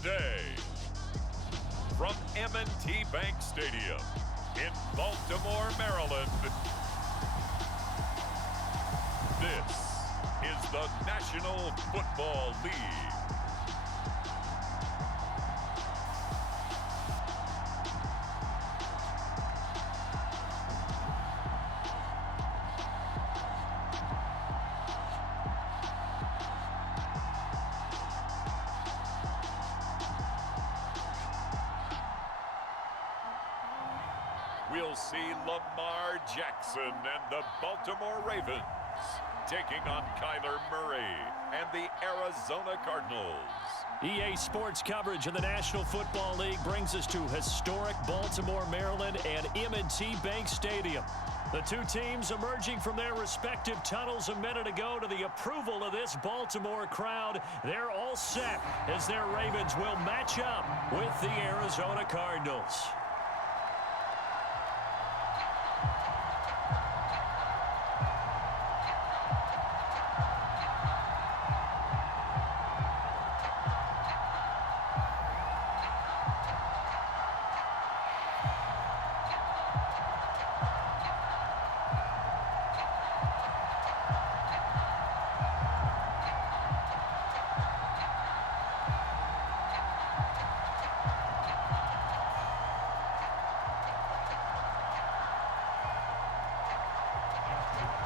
today. From M&T Bank Stadium in Baltimore, Maryland, this is the National Football League. We'll see Lamar Jackson and the Baltimore Ravens taking on Kyler Murray and the Arizona Cardinals. EA Sports coverage of the National Football League brings us to historic Baltimore, Maryland and M&T Bank Stadium. The two teams emerging from their respective tunnels a minute ago to the approval of this Baltimore crowd. They're all set as their Ravens will match up with the Arizona Cardinals.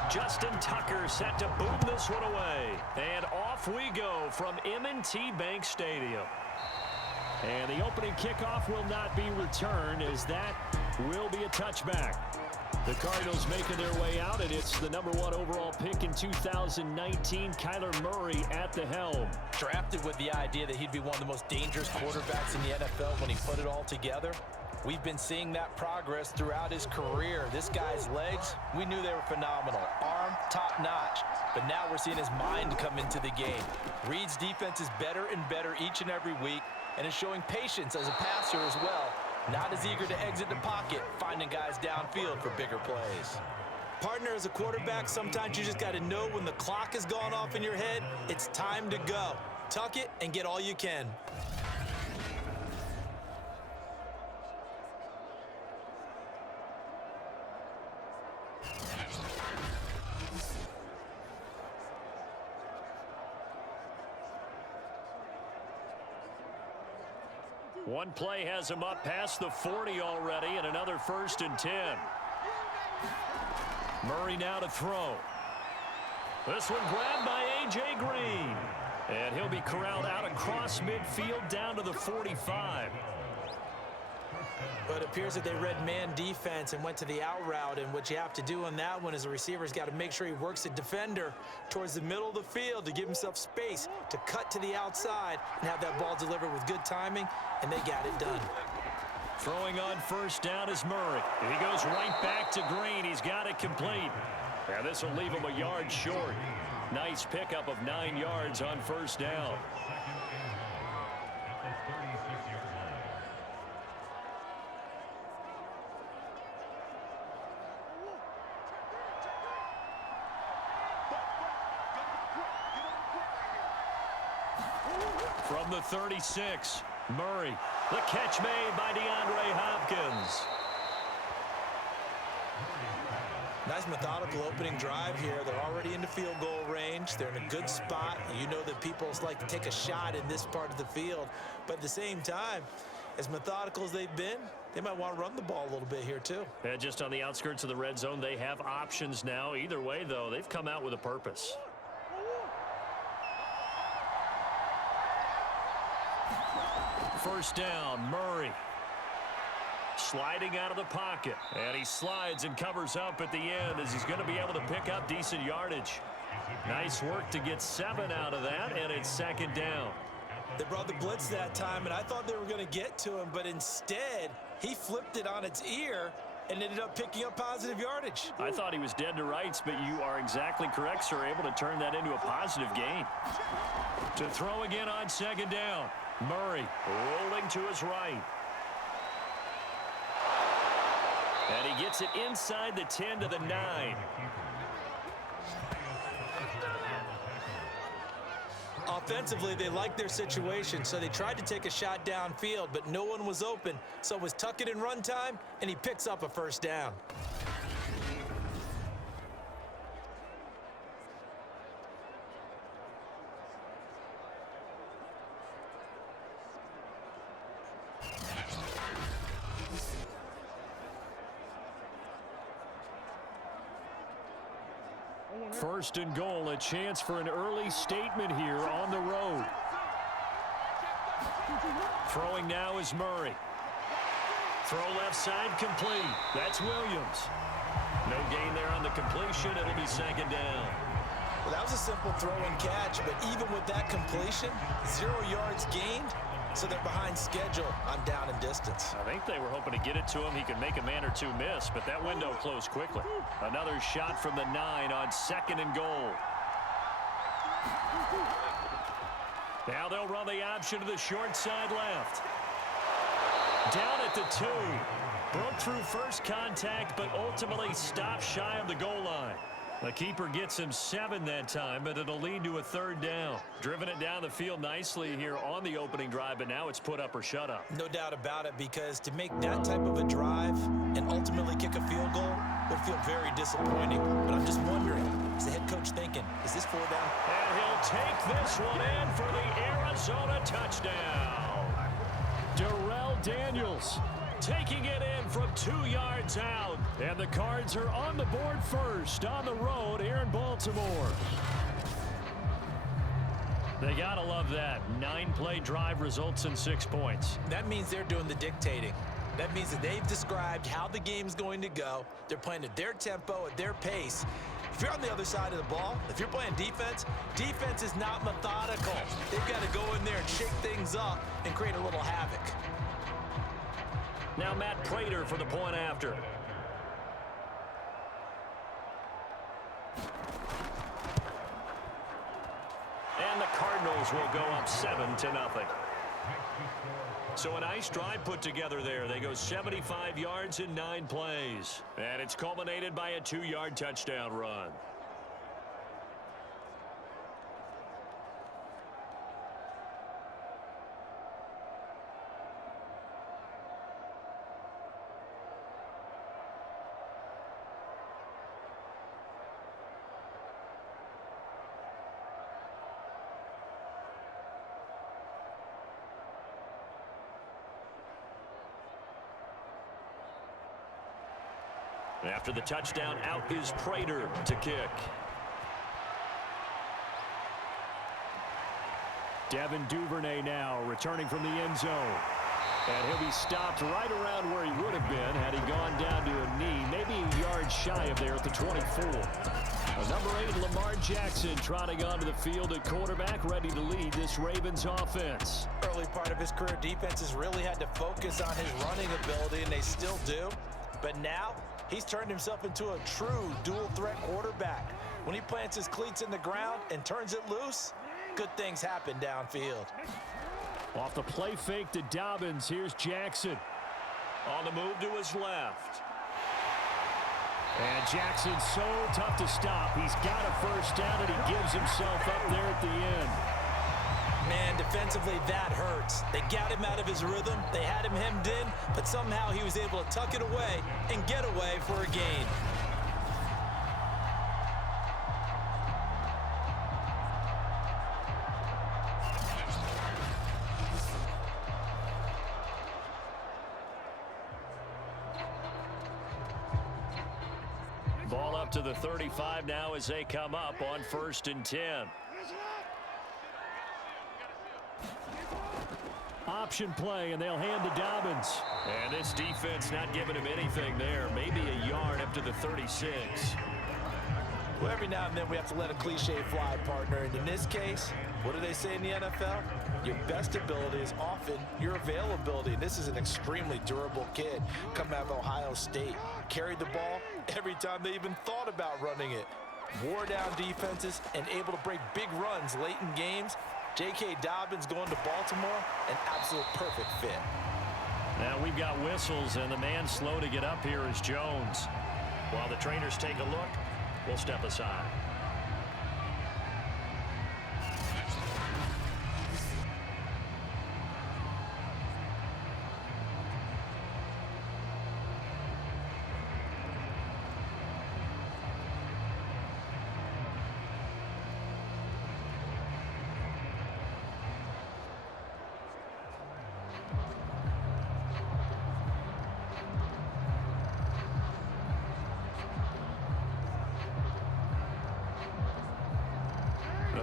Justin Tucker set to boom this one away. And off we go from M&T Bank Stadium. And the opening kickoff will not be returned, as that will be a touchback. The Cardinals making their way out, and it's the #1 overall pick in 2019, Kyler Murray at the helm. Drafted with the idea that he'd be one of the most dangerous quarterbacks in the NFL when he put it all together. We've been seeing that progress throughout his career. This guy's legs, we knew they were phenomenal. Arm, top-notch. But now we're seeing his mind come into the game. Reed's defense is better and better each and every week, and is showing patience as a passer as well. Not as eager to exit the pocket, finding guys downfield for bigger plays. Partner, as a quarterback, sometimes you just got to know when the clock has gone off in your head, it's time to go. Tuck it and get all you can. One play has him up past the 40 already, and another 1st and 10. Murray now to throw. This one grabbed by A.J. Green. And he'll be corralled out across midfield down to the 45. But it appears that they read man defense and went to the out route, and what you have to do on that one is the receiver's got to make sure he works the defender towards the middle of the field to give himself space to cut to the outside and have that ball delivered with good timing, and they got it done. Throwing on 1st down is Murray. He goes right back to Green. He's got it complete. And this will leave him a yard short. Nice pickup of 9 yards on 1st down. From the 36, Murray. The catch made by DeAndre Hopkins. Nice methodical opening drive here. They're already into field goal range. They're in a good spot. You know that people like to take a shot in this part of the field. But at the same time, as methodical as they've been, they might want to run the ball a little bit here too. And just on the outskirts of the red zone, they have options now. Either way, though, they've come out with a purpose. First down, Murray. Sliding out of the pocket. And he slides and covers up at the end as he's going to be able to pick up decent yardage. Nice work to get 7 out of that, and it's 2nd down. They brought the blitz that time, and I thought they were going to get to him, but instead, he flipped it on its ear and ended up picking up positive yardage. I thought he was dead to rights, but you are exactly correct, sir. Able to turn that into a positive gain. To throw again on 2nd down. Murray rolling to his right. And he gets it inside the 10 to the 9. Offensively, they liked their situation, so they tried to take a shot downfield, but no one was open. So it was tuck it and run time, and he picks up a first down. First and goal, a chance for an early statement here on the road. Throwing now is Murray. Throw left side complete. That's Williams. No gain there on the completion. It'll be second down. Well, that was a simple throw and catch, but even with that completion, 0 yards gained, so they're behind schedule on down and distance. I think they were hoping to get it to him. He could make a man or two miss, but that window closed quickly. Another shot from the 9 on second and goal. Now they'll run the option to the short side left. Down at the 2. Broke through first contact, but ultimately stopped shy of the goal line. The keeper gets him 7 that time, but it'll lead to a third down. Driven it down the field nicely here on the opening drive, but now it's put up or shut up. No doubt about it, because to make that type of a drive and ultimately kick a field goal would feel very disappointing. But I'm just wondering, is the head coach thinking, is this 4 down? And he'll take this one in for the Arizona touchdown. Darrell Daniels taking it in from 2 yards out. And the Cards are on the board first on the road here in Baltimore. They gotta love that. 9-play drive results in 6 points. That means they're doing the dictating. That means that they've described how the game's going to go. They're playing at their tempo, at their pace. If you're on the other side of the ball, if you're playing defense, defense is not methodical. They've got to go in there and shake things up and create a little havoc. Now Matt Prater for the point after. And the Cardinals will go up 7-0. So a nice drive put together there. They go 75 yards in 9 plays. And it's culminated by a 2-yard touchdown run. After the touchdown, out is Prater to kick. Devin Duvernay now returning from the end zone. And he'll be stopped right around where he would have been had he gone down to a knee, maybe a yard shy of there at the 24. Number 8, Lamar Jackson, trotting onto the field at quarterback, ready to lead this Ravens offense. Early part of his career, defenses really had to focus on his running ability, and they still do. But now, he's turned himself into a true dual-threat quarterback. When he plants his cleats in the ground and turns it loose, good things happen downfield. Off the play fake to Dobbins, here's Jackson. On the move to his left. And Jackson's so tough to stop. He's got a first down, and he gives himself up there at the end. Man, defensively, that hurts. They got him out of his rhythm. They had him hemmed in, but somehow he was able to tuck it away and get away for a gain. Ball up to the 35 now as they come up on 1st and 10. Option play, and they'll hand to Dobbins. And this defense not giving him anything there. Maybe a yard up to the 36. Well, every now and then we have to let a cliche fly, partner. And in this case, what do they say in the NFL? Your best ability is often your availability. And this is an extremely durable kid coming out of Ohio State. Carried the ball every time they even thought about running it. Wore down defenses and able to break big runs late in games. J.K. Dobbins going to Baltimore, an absolute perfect fit. Now we've got whistles, and the man slow to get up here is Jones. While the trainers take a look, we'll step aside.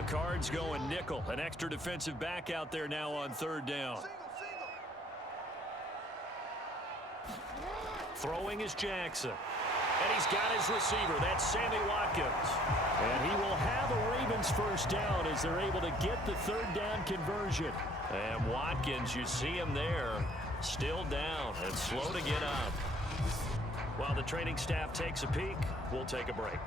Cards going nickel. An extra defensive back out there now on third down. Throwing is Jackson. And he's got his receiver. That's Sammy Watkins. And he will have a Ravens first down as they're able to get the third down conversion. And Watkins, you see him there, still down and slow to get up. While the training staff takes a peek, we'll take a break.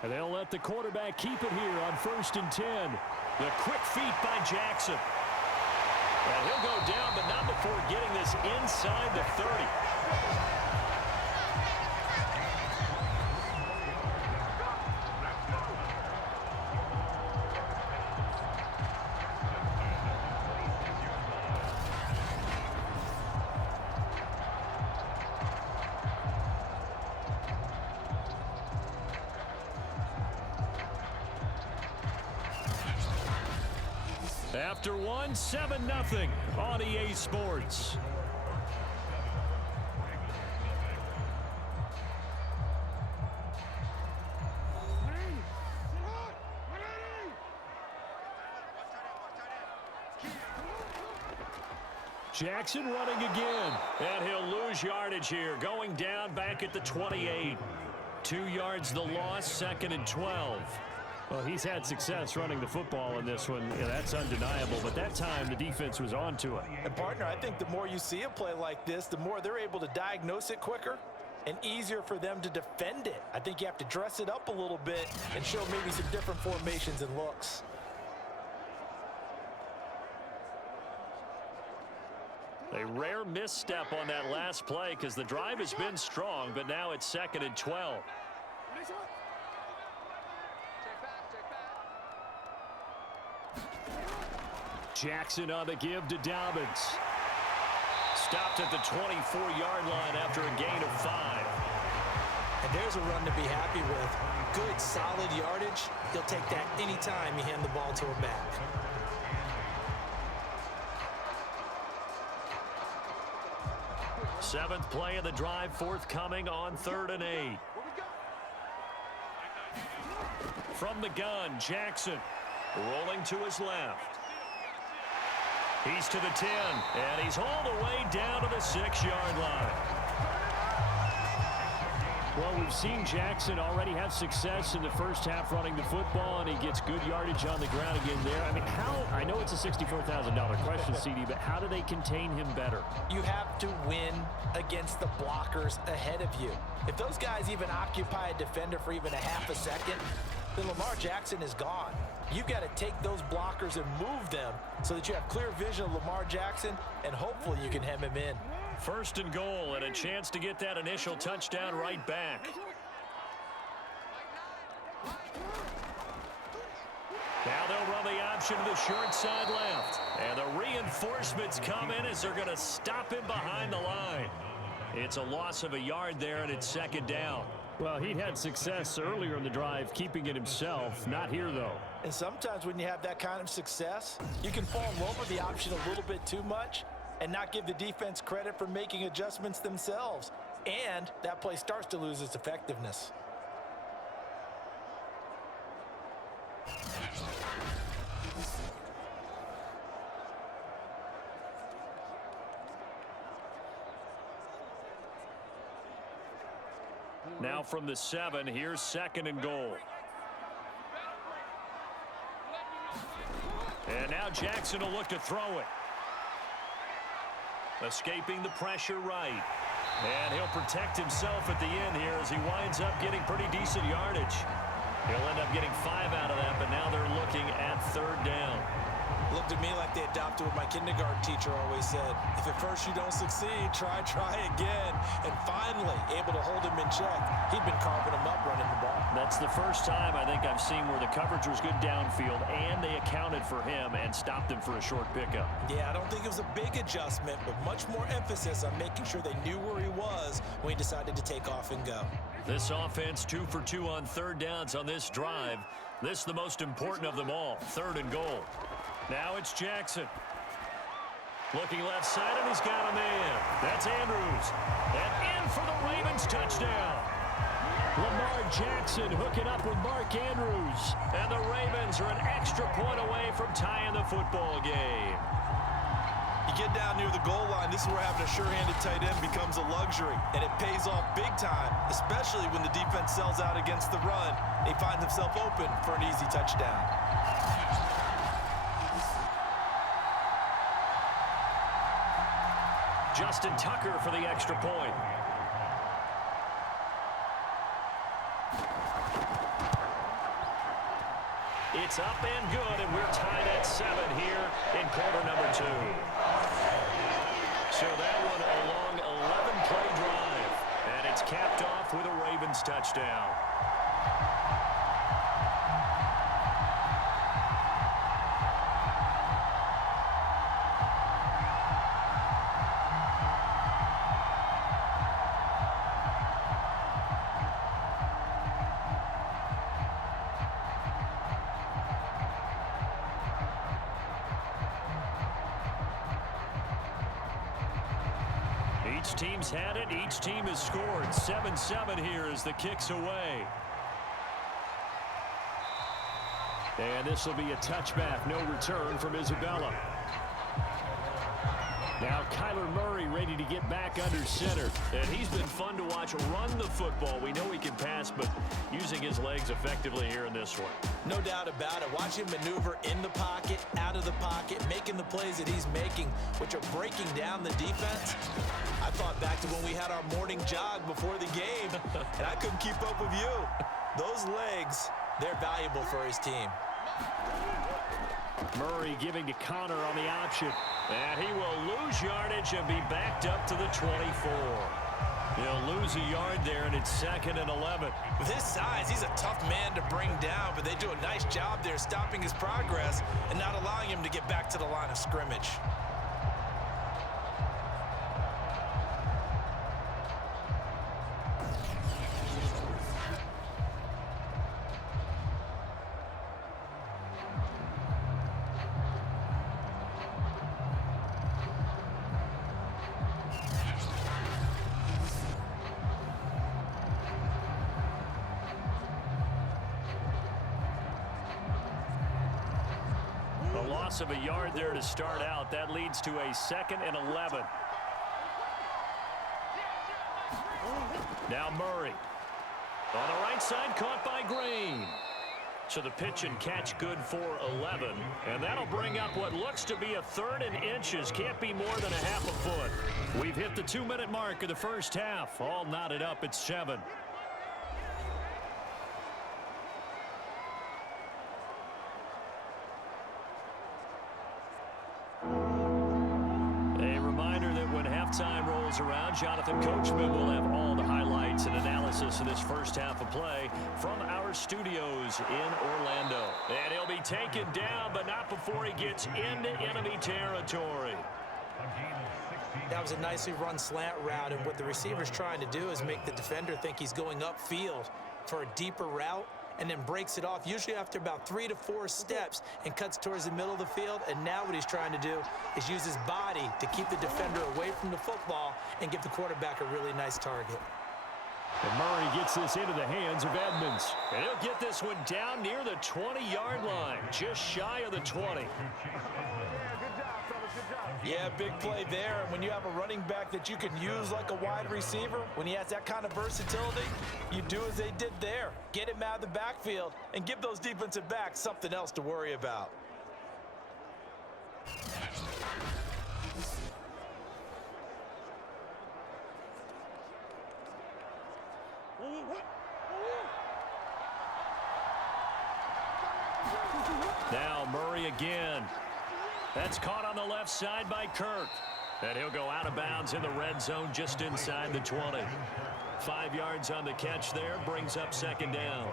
And they'll let the quarterback keep it here on 1st and 10. The quick feet by Jackson. And he'll go down, but not before getting this inside the 30. After one, 7-0 on EA Sports. Jackson running again, and he'll lose yardage here, going down back at the 28. 2 yards the loss, 2nd and 12. Well, he's had success running the football in this one. Yeah, that's undeniable, but that time the defense was on to it. And, partner, I think the more you see a play like this, the more they're able to diagnose it quicker and easier for them to defend it. I think you have to dress it up a little bit and show maybe some different formations and looks. A rare misstep on that last play because the drive has been strong, but now it's 2nd and 12. Jackson on the give to Dobbins. Stopped at the 24-yard line after a gain of 5. And there's a run to be happy with. Good, solid yardage. He'll take that anytime you hand the ball to him back. Seventh play of the drive forthcoming on 3rd and 8. From the gun, Jackson rolling to his left. He's to the 10, and he's all the way down to the 6-yard line. Well, we've seen Jackson already have success in the first half running the football, and he gets good yardage on the ground again there. I mean, I know it's a $64,000 question, CD, but how do they contain him better? You have to win against the blockers ahead of you. If those guys even occupy a defender for even a half a second, then Lamar Jackson is gone. You've got to take those blockers and move them so that you have clear vision of Lamar Jackson, and hopefully you can hem him in. 1st and goal, and a chance to get that initial touchdown right back. Now they'll run the option to the short side left. And the reinforcements come in as they're going to stop him behind the line. It's a loss of a yard there, and it's 2nd down. Well, he'd had success earlier in the drive keeping it himself. Not here, though. And sometimes when you have that kind of success, you can fall in love with the option a little bit too much and not give the defense credit for making adjustments themselves. And that play starts to lose its effectiveness. Now from the 7, here's 2nd and goal. And now Jackson will look to throw it. Escaping the pressure right. And he'll protect himself at the end here as he winds up getting pretty decent yardage. He'll end up getting 5 out of that, but now they're looking at 3rd down. Looked to me like they adopted what my kindergarten teacher teacher always said, if at first you don't succeed, try again. And finally, able to hold him in check. He'd been carving him up running the ball. That's the first time I think I've seen where the coverage was good downfield and they accounted for him and stopped him for a short pickup. Yeah, I don't think it was a big adjustment, but much more emphasis on making sure they knew where he was when he decided to take off and go. This offense 2 for 2 on third downs on this drive. This the most important of them all, 3rd and goal. Now it's Jackson. Looking left side, and he's got a man. That's Andrews. And in for the Ravens touchdown. Lamar Jackson hooking up with Mark Andrews. And the Ravens are an extra point away from tying the football game. You get down near the goal line, this is where having a sure-handed tight end becomes a luxury, and it pays off big time, especially when the defense sells out against the run. He finds himself open for an easy touchdown. Justin Tucker for the extra point. It's up and good, and we're tied at 7 here in quarter number 2. So that one a long 11-play drive, and it's capped off with a Ravens touchdown. Each team's had it. Each team has scored. 7-7 here as the kick's away. And this will be a touchback. No return from Isabella. Now Kyler Murray ready to get back under center. And he's been fun to watch run the football. We know he can pass, but using his legs effectively here in this one. No doubt about it. Watch him maneuver in the pocket, out of the pocket, making the plays that he's making, which are breaking down the defense. I thought back to when we had our morning jog before the game, and I couldn't keep up with you. Those legs, they're valuable for his team. Murray giving to Connor on the option. And he will lose yardage and be backed up to the 24. He'll lose a yard there, and it's 2nd and 11. With his size, he's a tough man to bring down, but they do a nice job there stopping his progress and not allowing him to get back to the line of scrimmage. Loss of a yard there to start out. That leads to a 2nd and 11. Now Murray. On the right side, caught by Green. So the pitch and catch good for 11. And that'll bring up what looks to be a 3rd and inches. Can't be more than a half a foot. We've hit the 2-minute mark of the first half. All knotted up at 7. Time rolls around. Jonathan Coachman will have all the highlights and analysis of this first half of play from our studios in Orlando. And he'll be taken down, but not before he gets into enemy territory. That was a nicely run slant route, and what the receiver's trying to do is make the defender think he's going upfield for a deeper route, and then breaks it off, usually after about 3 to 4 steps, and cuts towards the middle of the field. And now what he's trying to do is use his body to keep the defender away from the football and give the quarterback a really nice target. And Murray gets this into the hands of Edmonds. And he'll get this one down near the 20-yard line, just shy of the 20. Yeah, big play there. And when you have a running back that you can use like a wide receiver, when he has that kind of versatility, you do as they did there. Get him out of the backfield and give those defensive backs something else to worry about. Now Murray again. That's caught on the left side by Kirk. And he'll go out of bounds in the red zone just inside the 20. 5 yards on the catch there, brings up second down.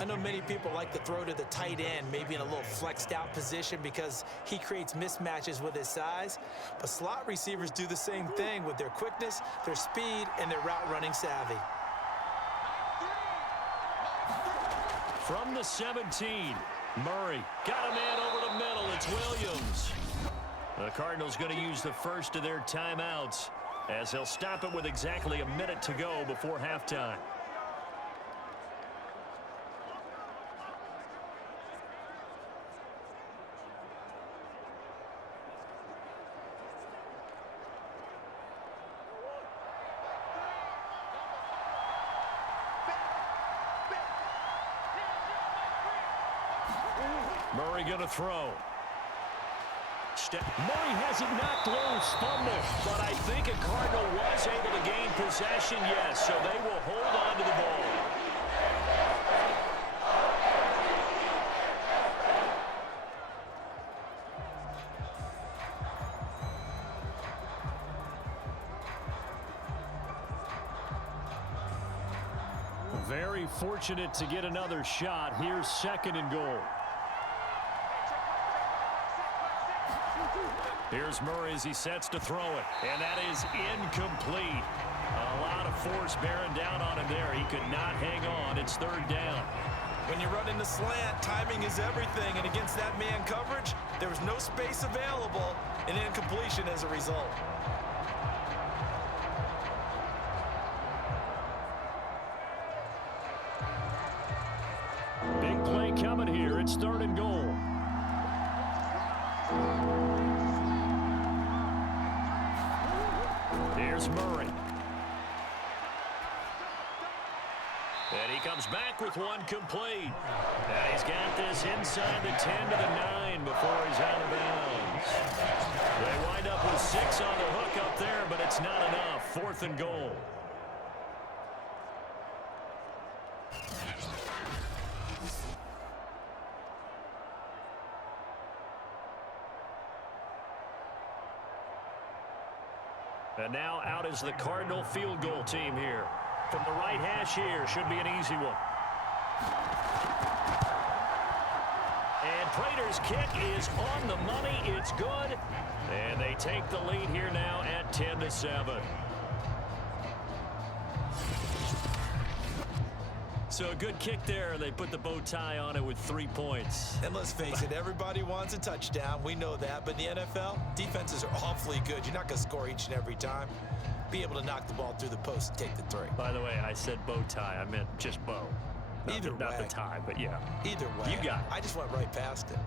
I know many people like to throw to the tight end, maybe in a little flexed out position because he creates mismatches with his size. But slot receivers do the same thing with their quickness, their speed, and their route running savvy. From the 17, Murray got a man over the middle. It's Williams. The Cardinals going to use the first of their timeouts as they'll stop it with exactly a minute to go before halftime. Murray going to throw. Murray has it knocked loose, fumble, but I think a Cardinal was able to gain possession, yes, so they will hold on to the ball. Very fortunate to get another shot. Here's second and goal. Here's Murray as he sets to throw it, and that is incomplete. A lot of force bearing down on him there. He could not hang on. It's third down. When you run in the slant, timing is everything, and against that man coverage, there was no space available, and incompletion as a result. Big play coming here. It's third and goal. Here's Murray. And he comes back with one complete. And he's got this inside the 10 to the 9 before he's out of bounds. They wind up with 6 on the hook up there, but it's not enough. Fourth and goal. And now out is the Cardinal field goal team here. From the right hash here, should be an easy one. And Prater's kick is on the money. It's good. And they take the lead here now at 10-7. So a good kick there. They put the bow tie on it with 3 points. And let's face it, everybody wants a touchdown. We know that. But in the NFL, defenses are awfully good. You're not going to score each and every time. Be able to knock the ball through the post and take the 3. By the way, I said bow tie. I meant just bow. Either way. Not the tie, but yeah. Either way. You got it. I just went right past it.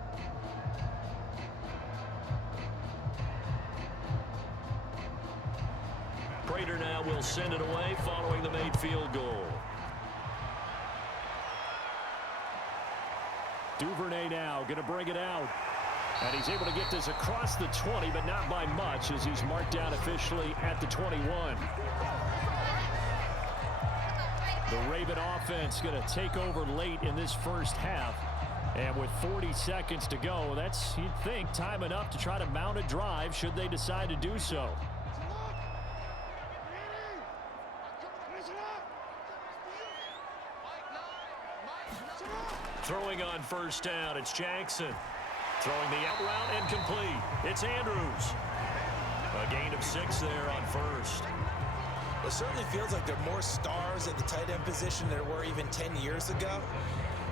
Prater now will send it away following the made field goal. Duvernay now going to bring it out. And he's able to get this across the 20, but not by much as he's marked down officially at the 21. The Raven offense going to take over late in this first half. And with 40 seconds to go, that's, you'd think, time enough to try to mount a drive should they decide to do so. Throwing on first down, it's Jackson. Throwing the out route and complete. It's Andrews. A gain of 6 there on first. It certainly feels like there are more stars at the tight end position than there were even 10 years ago.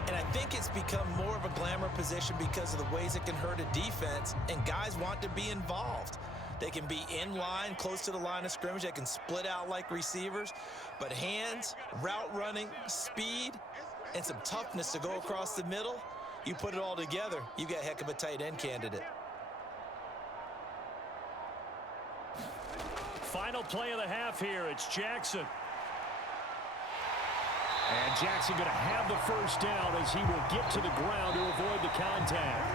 And I think it's become more of a glamour position because of the ways it can hurt a defense, and guys want to be involved. They can be in line, close to the line of scrimmage. They can split out like receivers. But hands, route running, speed, and some toughness to go across the middle, you put it all together, you got a heck of a tight end candidate. Final play of the half here. It's Jackson. And Jackson going to have the first down as he will get to the ground to avoid the contact.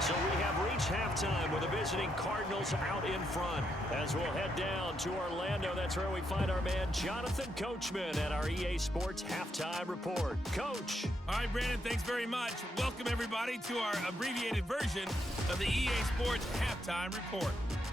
So we have reached halftime with the visiting Cardinals out in front. As we'll head down to Orlando, that's where we find our man Jonathan Coachman at our EA Sports Halftime Report. Coach. All right, Brandon, thanks very much. Welcome, everybody, to our abbreviated version of the EA Sports Halftime Report.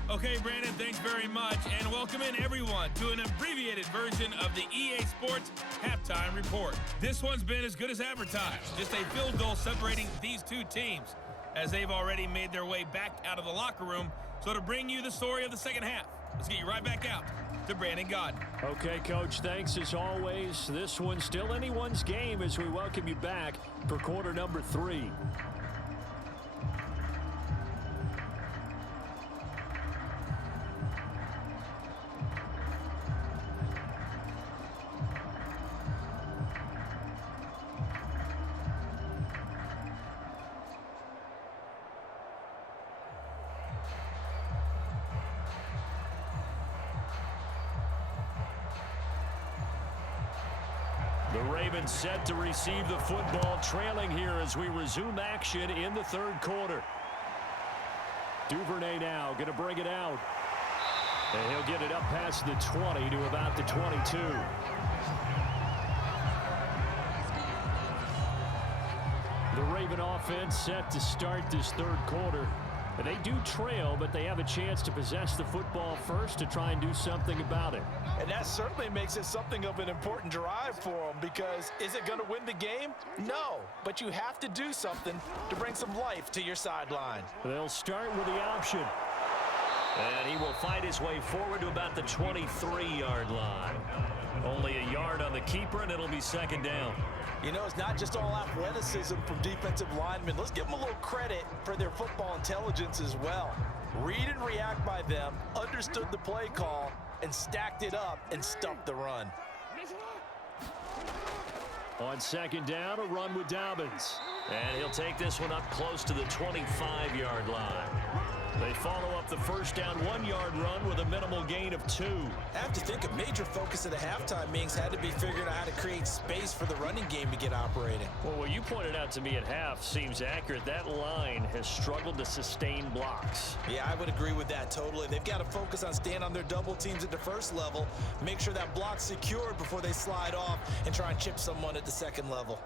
Okay, Brandon, thanks very much, and welcome in, everyone, to an abbreviated version of the EA Sports Halftime Report. This one's been as good as advertised. Just a field goal separating these two teams, as they've already made their way back out of the locker room. So to bring you the story of the second half, let's get you right back out to Brandon Gaudin. Okay, Coach, thanks as always. This one's still anyone's game as we welcome you back for quarter number 3. The Ravens set to receive the football, trailing here as we resume action in the third quarter. Duvernay now going to bring it out. And he'll get it up past the 20 to about the 22. The Raven offense set to start this third quarter. And they do trail, but they have a chance to possess the football first to try and do something about it. And that certainly makes it something of an important drive for them, because is it going to win the game? No, but you have to do something to bring some life to your sideline. They'll start with the option. And he will find his way forward to about the 23-yard line. Only a yard on the keeper, and it'll be second down. You know, it's not just all athleticism from defensive linemen. Let's give them a little credit for their football intelligence as well. Read and react by them, understood the play call, and stacked it up and stuffed the run. On second down, a run with Dobbins. And he'll take this one up close to the 25-yard line. They follow up the first down 1-yard run with a minimal gain of 2. I have to think a major focus of the halftime meetings had to be figuring out how to create space for the running game to get operating. Well, what you pointed out to me at half seems accurate. That line has struggled to sustain blocks. Yeah, I would agree with that totally. They've got to focus on staying on their double teams at the first level, make sure that block's secured before they slide off and try and chip someone at the second level.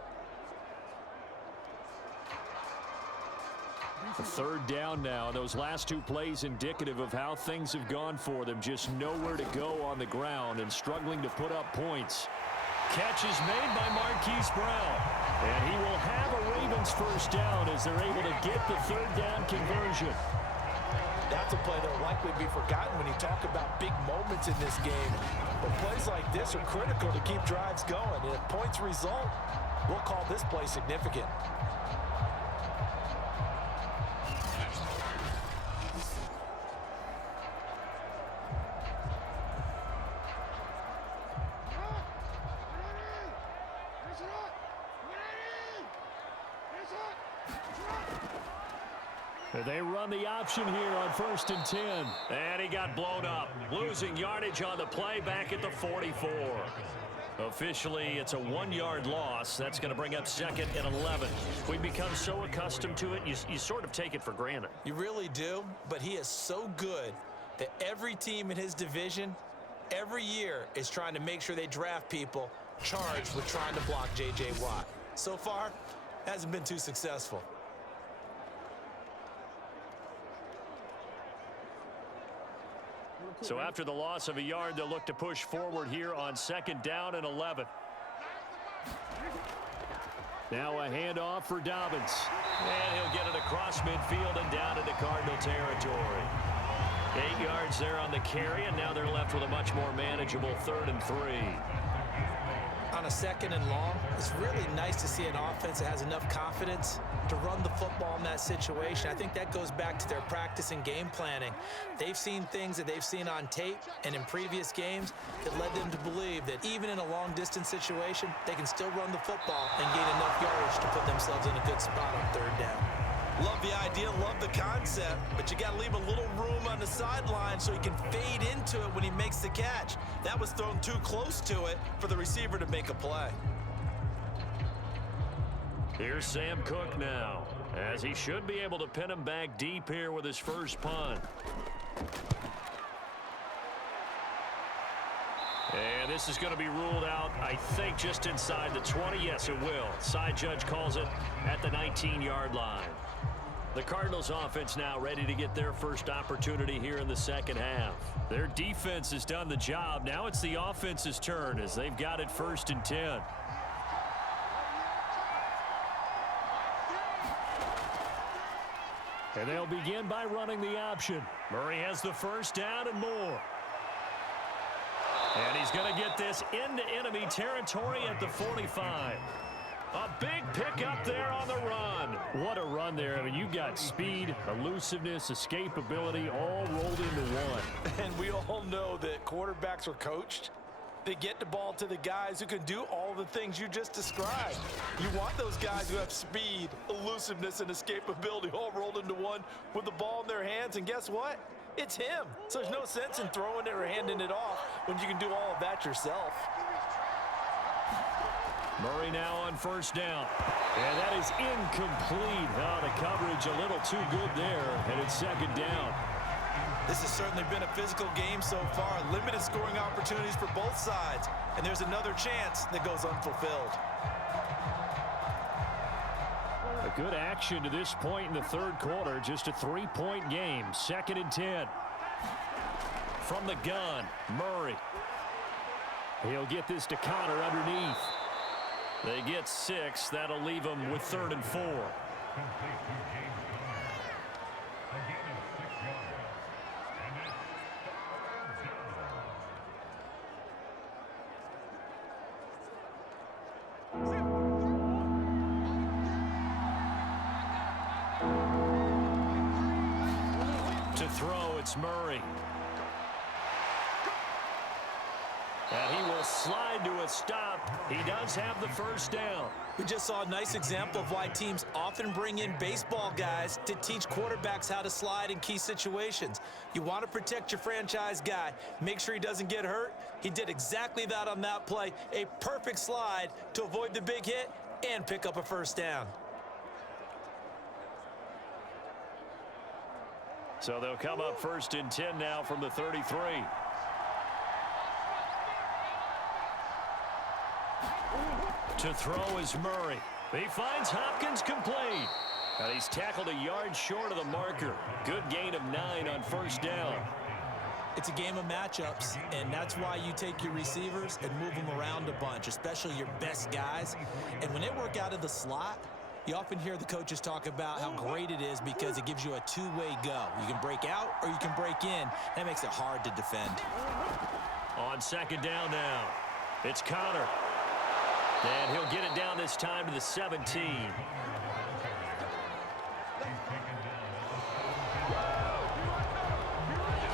A third down now. Those last two plays indicative of how things have gone for them. Just nowhere to go on the ground and struggling to put up points. Catch is made by Marquise Brown. And he will have a Ravens first down as they're able to get the third down conversion. That's a play that will likely be forgotten when you talk about big moments in this game. But plays like this are critical to keep drives going. And if points result, we'll call this play significant. They run the option here on 1st and 10. And he got blown up. Losing yardage on the play back at the 44. Officially, it's a 1-yard loss. That's going to bring up 2nd and 11. We've become so accustomed to it, you sort of take it for granted. You really do, but he is so good that every team in his division, every year, is trying to make sure they draft people charged with trying to block J.J. Watt. So far, hasn't been too successful. So after the loss of a yard, they'll look to push forward here on 2nd down and 11. Now a handoff for Dobbins. And he'll get it across midfield and down into Cardinal territory. 8 yards there on the carry, and now they're left with a much more manageable 3rd and 3. On a 2nd and long, it's really nice to see an offense that has enough confidence to run the football in that situation. I think that goes back to their practice and game planning. They've seen things that they've seen on tape and in previous games that led them to believe that even in a long-distance situation, they can still run the football and gain enough yardage to put themselves in a good spot on 3rd down. Love the idea, love the concept, but you got to leave a little room on the sideline so he can fade into it when he makes the catch. That was thrown too close to it for the receiver to make a play. Here's Sam Cook now. as he should be able to pin him back deep here with his first punt. And this is going to be ruled out, I think, just inside the 20. Yes, it will. Side judge calls it at the 19-yard line. The Cardinals offense now ready to get their first opportunity here in the second half. Their defense has done the job. Now it's the offense's turn as they've got it 1st and 10. And they'll begin by running the option. Murray has the first down and more. And he's going to get this into enemy territory at the 45. A big pickup there on the run. What a run there. I mean, you got speed, elusiveness, escapability all rolled into one. And we all know that quarterbacks are coached. They get the ball to the guys who can do all the things you just described. You want those guys who have speed, elusiveness, and escapability all rolled into one with the ball in their hands. And guess what? It's him. So there's no sense in throwing it or handing it off when you can do all of that yourself. Murray now on first down. And that is incomplete. Oh, the coverage a little too good there, and it's second down. This has certainly been a physical game so far. Limited scoring opportunities for both sides. And there's another chance that goes unfulfilled. A good action to this point in the third quarter. Just a 3-point game. 2nd and 10. From the gun, Murray. He'll get this to Connor underneath. They get 6. That'll leave them with 3rd and 4. To throw, it's Murray. And he will slide to a stop. He does have the first down. We just saw a nice example of why teams often bring in baseball guys to teach quarterbacks how to slide in key situations. You want to protect your franchise guy. Make sure he doesn't get hurt. He did exactly that on that play. A perfect slide to avoid the big hit and pick up a first down. So they'll come up 1st and 10 now from the 33. To throw is Murray. He finds Hopkins complete. And he's tackled a yard short of the marker. Good gain of 9 on first down. It's a game of matchups, and that's why you take your receivers and move them around a bunch, especially your best guys. And when they work out of the slot, you often hear the coaches talk about how great it is because it gives you a two-way go. You can break out or you can break in. That makes it hard to defend. On second down now, it's Connor. And he'll get it down this time to the 17.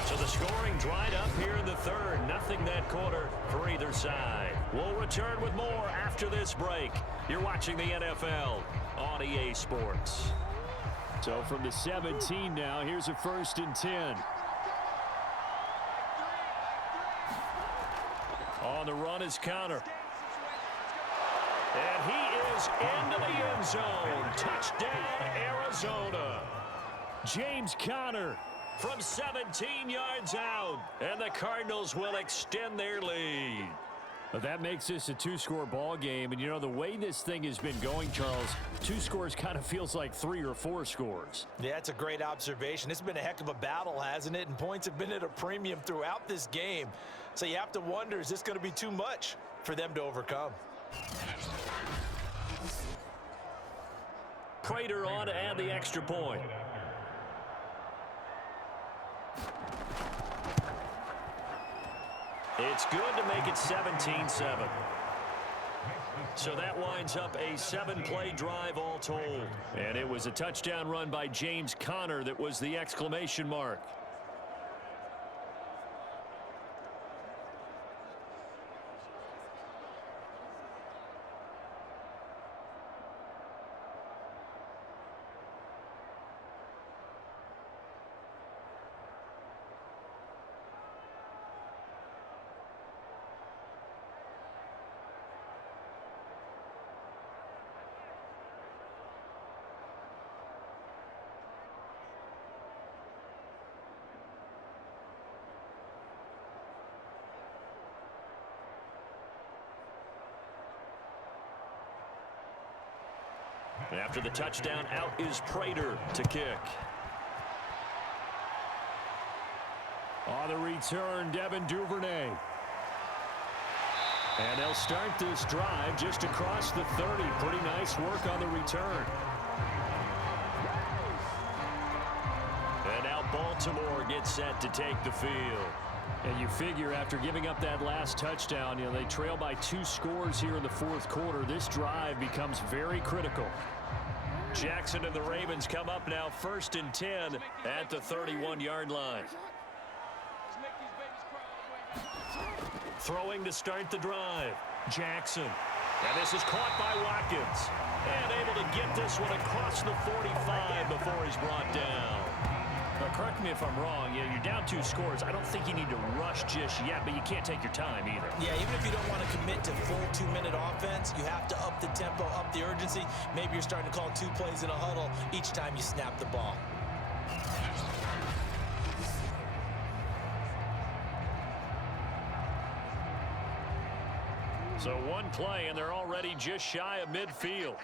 So the scoring dried up here in the third. Nothing that quarter for either side. We'll return with more after this break. You're watching the NFL on EA Sports. So from the 17 now, here's a 1st and 10. On the run is Connor. And he is into the end zone. Touchdown, Arizona. James Conner from 17 yards out. And the Cardinals will extend their lead. Well, that makes this a 2-score ball game. And, you know, the way this thing has been going, Charles, 2 scores kind of feels like 3 or 4 scores. Yeah, it's a great observation. It's been a heck of a battle, hasn't it? And points have been at a premium throughout this game. So you have to wonder, is this going to be too much for them to overcome? Prater on to add the extra point. It's good to make it 17-7. So that winds up a 7-play drive all told. And it was a touchdown run by James Conner that was the exclamation mark. After the touchdown, out is Prater to kick. On the return, Devin Duvernay. And they'll start this drive just across the 30. Pretty nice work on the return. And now Baltimore gets set to take the field. And you figure after giving up that last touchdown, they trail by 2 scores here in the fourth quarter. This drive becomes very critical. Jackson and the Ravens come up now 1st and 10 at the 31-yard line. Throwing to start the drive, Jackson. And this is caught by Watkins. And able to get this one across the 45 before he's brought down. Now, correct me if I'm wrong. You're down 2 scores. I don't think you need to rush just yet, but you can't take your time either. Yeah, even if you don't want to commit to full 2-minute offense, you have to up the tempo, up the urgency. Maybe you're starting to call 2 plays in a huddle each time you snap the ball. So 1 play, and they're already just shy of midfield.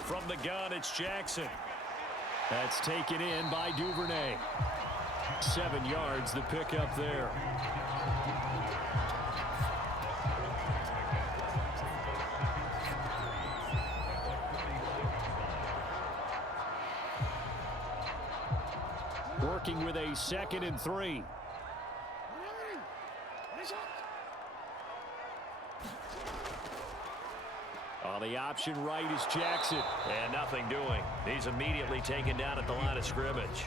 From the gun, it's Jackson. That's taken in by Duvernay. 7 yards, the pickup there. Working with a 2nd and 3. On the option right is Jackson. And nothing doing. He's immediately taken down at the line of scrimmage.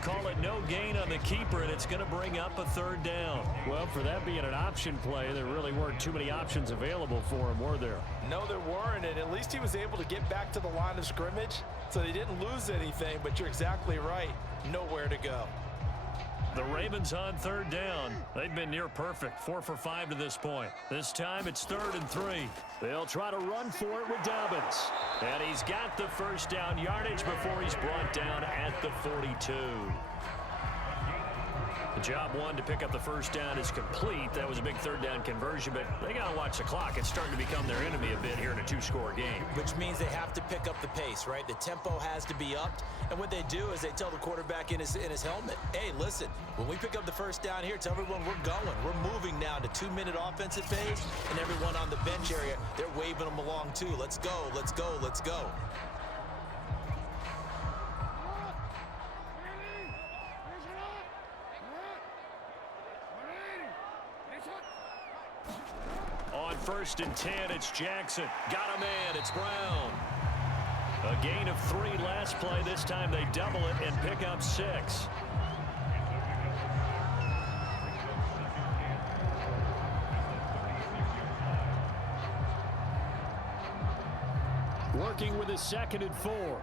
Call it no gain on the keeper, and it's going to bring up a 3rd down. Well, for that being an option play, there really weren't too many options available for him, were there? No, there weren't, and at least he was able to get back to the line of scrimmage, so they didn't lose anything, but you're exactly right. Nowhere to go. The Ravens on 3rd down. They've been near perfect, 4 for 5 to this point. This time it's 3rd and 3. They'll try to run for it with Dobbins. And he's got the 1st down yardage before he's brought down at the 42. The job 1 to pick up the 1st down is complete. That was a big 3rd down conversion, but they got to watch the clock. It's starting to become their enemy a bit here in a 2-score game. Which means they have to pick up the pace, right? The tempo has to be upped. And what they do is they tell the quarterback in his helmet, hey, listen, when we pick up the 1st down here, tell everyone we're going. We're moving now to 2-minute offensive phase. And everyone on the bench area, they're waving them along too. Let's go, let's go, let's go. On 1st and 10, it's Jackson. Got a man, it's Brown. A gain of 3 last play. This time they double it and pick up 6. Working with a 2nd and 4.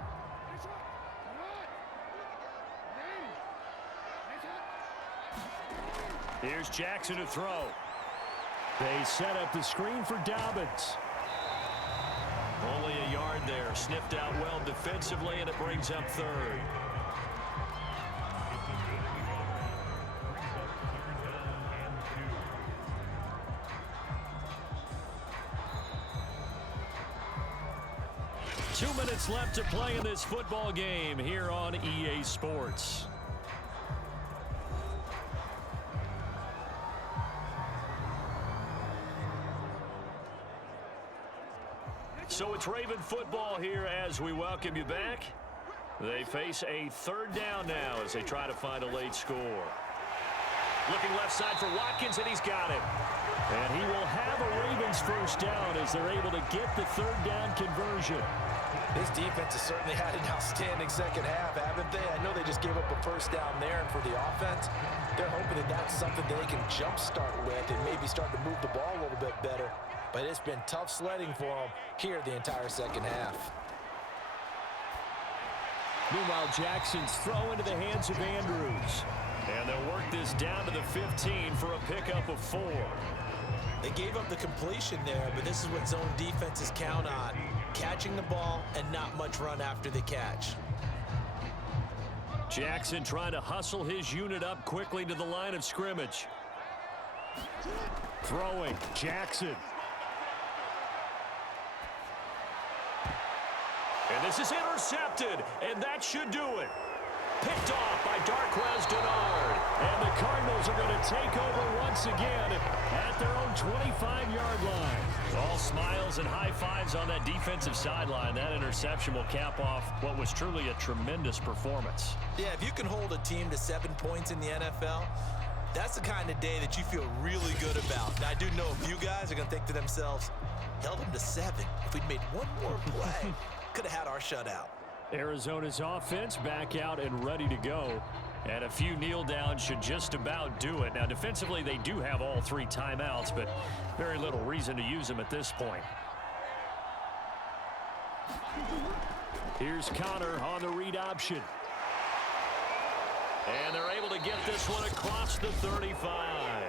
Here's Jackson to throw. They set up the screen for Dobbins. Only a yard there. Sniffed out well defensively, and it brings up 3rd. Two minutes left to play in this football game here on EA Sports. So it's Raven football here as we welcome you back. They face a 3rd down now as they try to find a late score. Looking left side for Watkins, and he's got it. And he will have a Ravens 1st down as they're able to get the 3rd down conversion. This defense has certainly had an outstanding 2nd half, haven't they? I know they just gave up a 1st down there, and for the offense, they're hoping that that's something that they can jumpstart with and maybe start to move the ball a little bit better. But it's been tough sledding for them here the entire 2nd half. Meanwhile, Jackson's throw into the hands of Andrews. And they'll work this down to the 15 for a pickup of 4. They gave up the completion there, but this is what zone defenses count on. Catching the ball and not much run after the catch. Jackson trying to hustle his unit up quickly to the line of scrimmage. Throwing, Jackson. And this is intercepted, and that should do it. Picked off by Darqueze Dennard. And the Cardinals are going to take over once again at their own 25-yard line. All smiles and high fives on that defensive sideline. That interception will cap off what was truly a tremendous performance. Yeah, if you can hold a team to 7 points in the NFL, that's the kind of day that you feel really good about. Now, I do know a few guys are going to think to themselves, held them to 7. If we'd made one more play, could have had our shutout. Arizona's offense back out and ready to go. And a few kneel downs should just about do it. Now, defensively, they do have all 3 timeouts, but very little reason to use them at this point. Here's Connor on the read option. And they're able to get this one across the 35.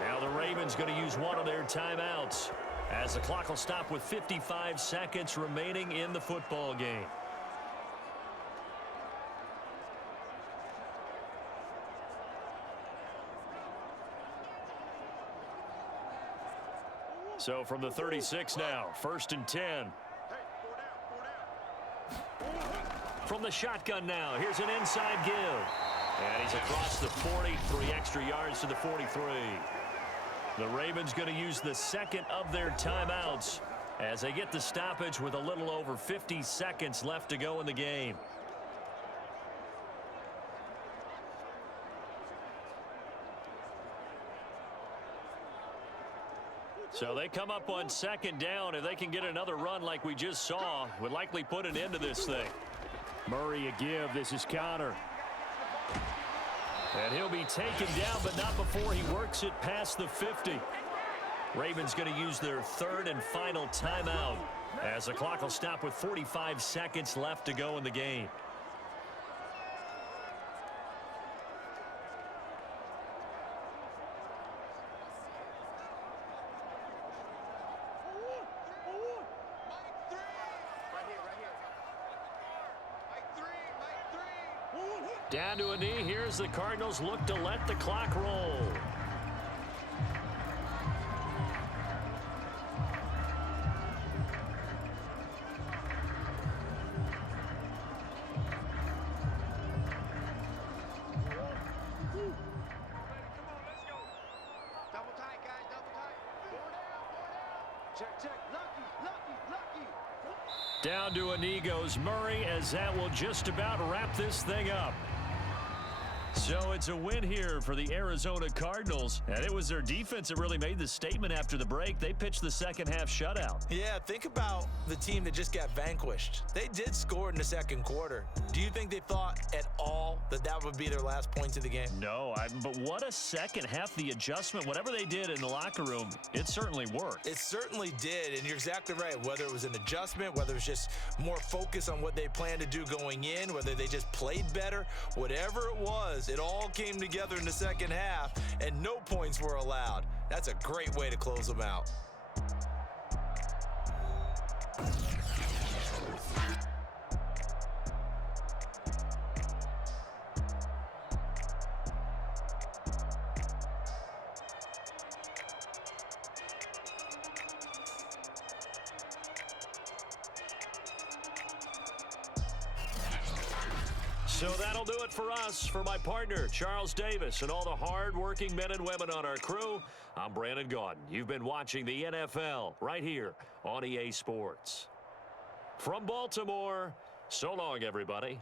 Now the Ravens going to use one of their timeouts as the clock will stop with 55 seconds remaining in the football game. So from the 36 now, 1st and 10. From the shotgun now, here's an inside give. And he's across the 40, 3 extra yards to the 43. The Ravens going to use the second of their timeouts as they get the stoppage with a little over 50 seconds left to go in the game. So they come up on 2nd down. If they can get another run like we just saw, would likely put an end to this thing. Murray a give. This is Connor. And he'll be taken down, but not before he works it past the 50. Ravens going to use their 3rd and final timeout as the clock will stop with 45 seconds left to go in the game. Down to a knee. Here's the Cardinals look to let the clock roll. Down to a knee goes Murray as that will just about wrap this thing up. So it's a win here for the Arizona Cardinals, and it was their defense that really made the statement after the break. They pitched the second half shutout. Yeah, think about the team that just got vanquished. They did score in the 2nd quarter. Do you think they thought at all that that would be their last points of the game? No, but what a second half. The adjustment, whatever they did in the locker room, it certainly worked. It certainly did, and you're exactly right. Whether it was an adjustment, whether it was just more focus on what they planned to do going in, whether they just played better, whatever it was, it all came together in the 2nd half, and no points were allowed. That's a great way to close them out. So that'll do it for us. For my partner, Charles Davis, and all the hard-working men and women on our crew, I'm Brandon Gaudin. You've been watching the NFL right here on EA Sports. From Baltimore, so long, everybody.